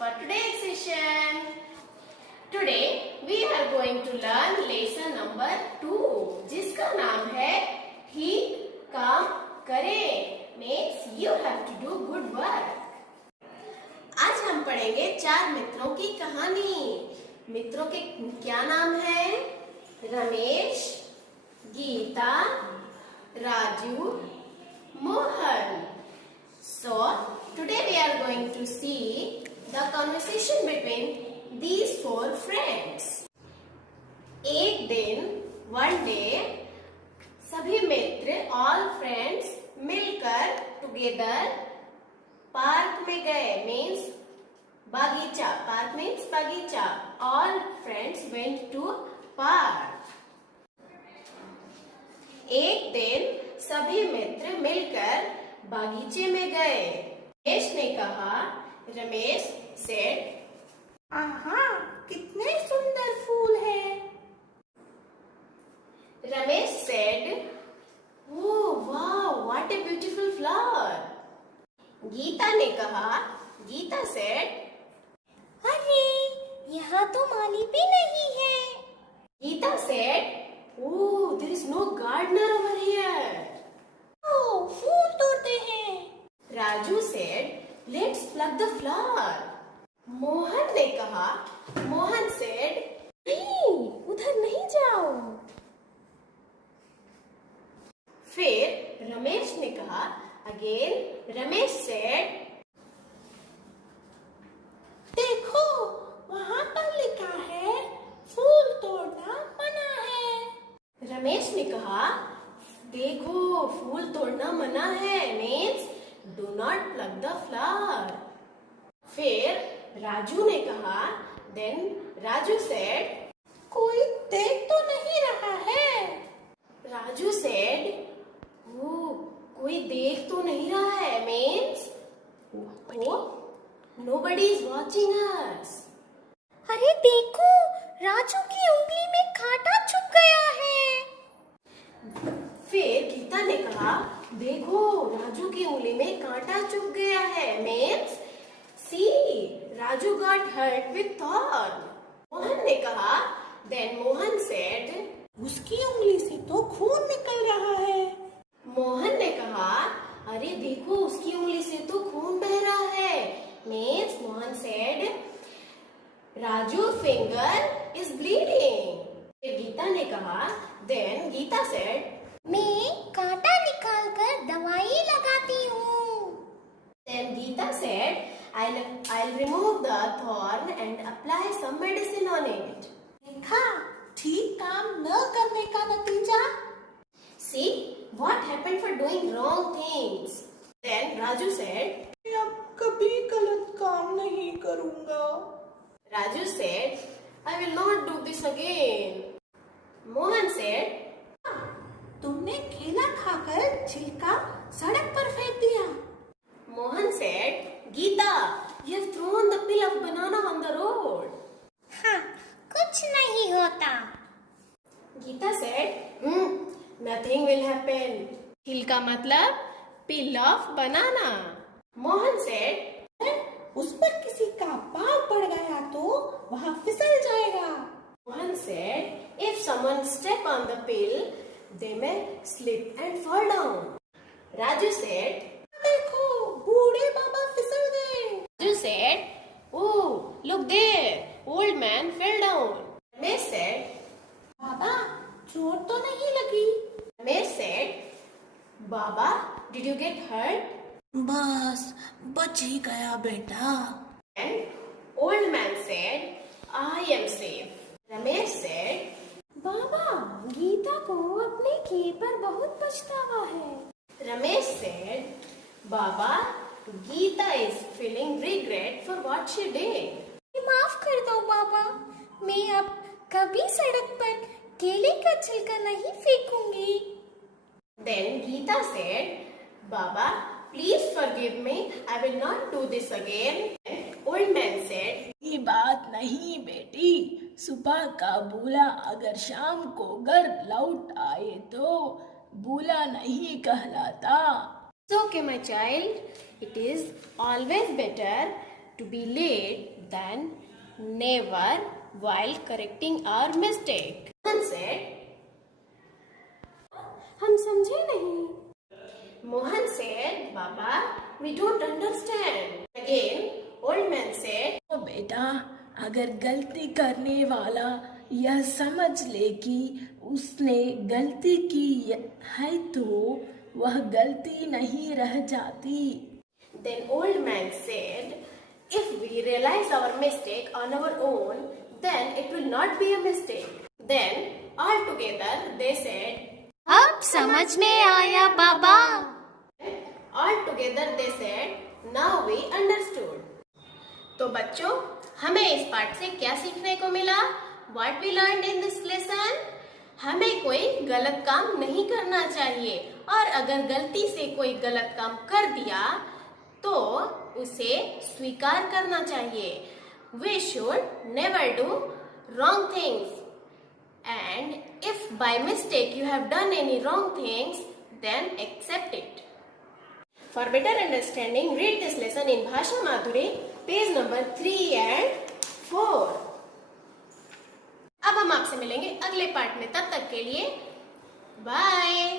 for today's session. Today we are going to learn lesson number 2 जिसका नाम है ही काम करे means you have to do good work. आज हम पढ़ेंगे 4 मित्रों की कहानी. मित्रों के क्या नाम है? Ramesh, Gita, Raju, Mohan. So today we are going to see the conversation between these 4 friends. एक दिन, one day, सभी मित्र, all friends मिलकर together पार्क में गए. means बागीचा. पार्क means बागीचा. All friends went to park. एक दिन सभी मित्र मिलकर बागीचे में गए. रमेश ने कहा, रमेश said, आहा, कितने सुंदर फूल हैं. Ramesh said, oh wow, what a beautiful flower. Gita ने कहा, गीता said, अरे, यहाँ तो माली भी नहीं है. Gita said, oh there is no gardener over here. ओ, फूल तोड़ते हैं. Raju said, let's pluck the flower. Mohan ने कहा, मोहन said, नहीं, उधर नहीं जाओ. फिर रमेश ने कहा, अगेन रमेश said, देखो, वहाँ पर लिखा है फूल तोड़ना मना है. रमेश ने कहा, देखो फूल तोड़ना मना है means do not pluck the flower. फिर राजू ने कहा, then राजू said, कोई देख तो नहीं रहा है. राजू said, oh कोई देख तो नहीं रहा है means oh nobody is watching us. अरे देखो, राजू की उंगली में कांटा चुभ गया है. फिर गीता ने कहा, देखो राजू की उंगली में कांटा चुभ गया है means see Raju got hurt with thorn. Mohan ने कहा, then मोहन said, उसकी उंगली से तो खून निकल रहा है. मोहन ने कहा, अरे देखो उसकी उंगली से तो खून बह रहा है means Mohan said, Raju finger is bleeding. फिर गीता ने कहा, then गीता said, मैं कांटा निकालकर दवाई लगाती हूँ. then Gita said, I'll remove the thorn and apply some medicine on it. देखा, ठीक काम न करने का नतीजा. See what happened for doing wrong things. Then Raju said, मैं अब कभी गलत काम नहीं करूँगा. Raju said, I will not do this again. Mohan said, तुमने केला खाकर छिलका सड़क पर फेंक दिया. Mohan said, Geeta, you have thrown the peel of banana on the road. हाँ, कुछ नहीं होता. Geeta said, nothing will happen. Peel का मतलब peel of banana. Mohan said, उस पर किसी का पाँव पड़ गया तो वहाँ फिसल जाएगा. Mohan said, if someone step on the peel, they may slip and fall down. Raju said, देखो, बूढ़े बाबा फिसल गए. Raju said, oh, look there, old man fell down. Ramesh said, बाबा, चोट तो नहीं लगी. Ramesh said, Baba, did you get hurt? बस बच ही गया बेटा. And old man said, I am safe. Ramesh said, बाबा, गीता को अपने किए पर बहुत पछतावा है. Ramesh said, Baba, Geeta is feeling regret for what she did. माफ कर दो बाबा, मैं अब कभी सड़क पर केले का छिलका नहीं फेंकूंगी. Then Geeta said, Baba, please forgive me. I will not do this again. And old man said, ये बात नहीं बेटी, सुबह का बूला अगर शाम को घर लौट आए तो बूला नहीं कहलाता. It's okay, my child. It is always better to be late than never while correcting our mistake. Mohan said, हम समझे नहीं। Mohan said, Baba, we don't understand. Again, old man said, तो बेटा, अगर गलती करने वाला यह समझ ले कि उसने गलती की है तो वह गलती नहीं रह जाती। Then old man said, if we realize our mistake on our own, then it will not be a mistake. Then all together they said, अब समझ में आया बाबा। all together they said, now we understood. तो बच्चों, हमें इस पाठ से क्या सीखने को मिला? What we learned in this lesson? हमें कोई गलत काम नहीं करना चाहिए और अगर गलती से कोई गलत काम कर दिया तो उसे स्वीकार करना चाहिए। We should never do wrong things. And if by mistake you have done any wrong things, then accept it. For better understanding, read this lesson in Bhasha Madhuri, page number 3 and 4. अब हम आपसे मिलेंगे अगले part में, तब तक के लिए बाय।